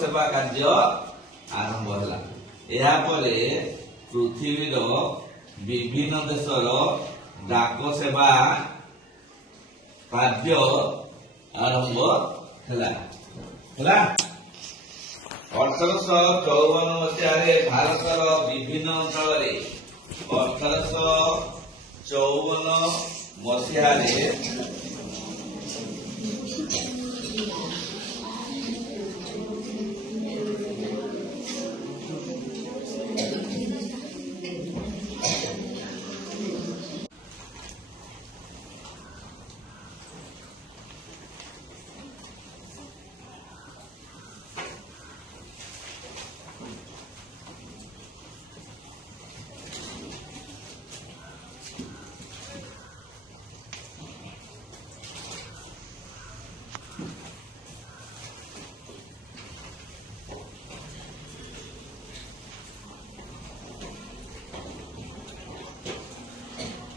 ସେବା କାର୍ଯ୍ୟ ଆରମ୍ଭ ହେଲା। ଏହାପରେ ପୃଥିବୀର ବିଭିନ୍ନ ଦେଶର ଡାକ ସେବା କାର୍ଯ୍ୟ ଆରମ୍ଭ ହେଲା। 1854 ମସିହାରେ ଭାରତର ବିଭିନ୍ନ ଅଞ୍ଚଳରେ 1854 ମସିହାରେ